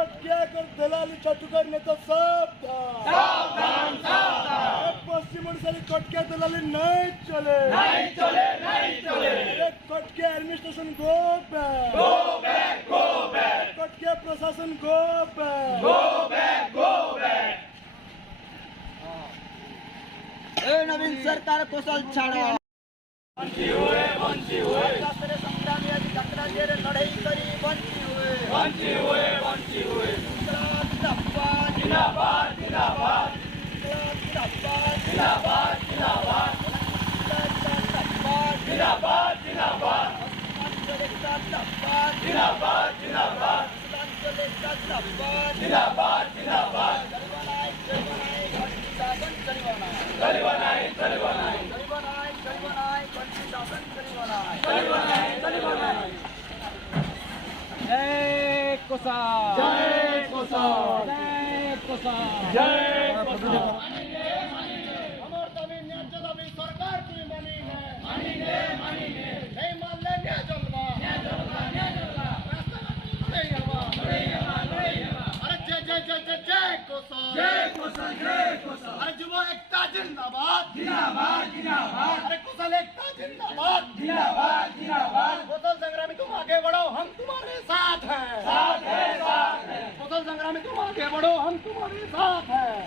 कटके कर दलाली चटुकर ने तो सावधान पश्चिम ओडिशा कटके दलाली नहीं चले कटके एडमिनिस्ट्रेशन गो बैक कटके प्रशासन गो बैक नवीन सरकार कौशल छाड़ो बंची हुए संग्रामी आज डकराजेर लड़ाई करी बंची हुए जिंदाबाद जिंदाबाद जिंदाबाद जय कोसा जय हमार दाबी न्याय दाबी सरकार की मानी है नहीं मान ले न्याय जलवा अरे जय कोसा अरे जुबो एकता जिंदाबाद अरे कुशल एकता जिंदाबाद कुशल संग्रामी तुम आगे बढ़ो हम तुम्हारे साथ हैं कुशल संग्रामी तुम आगे बढ़ो हम तुम्हारे साथ हैं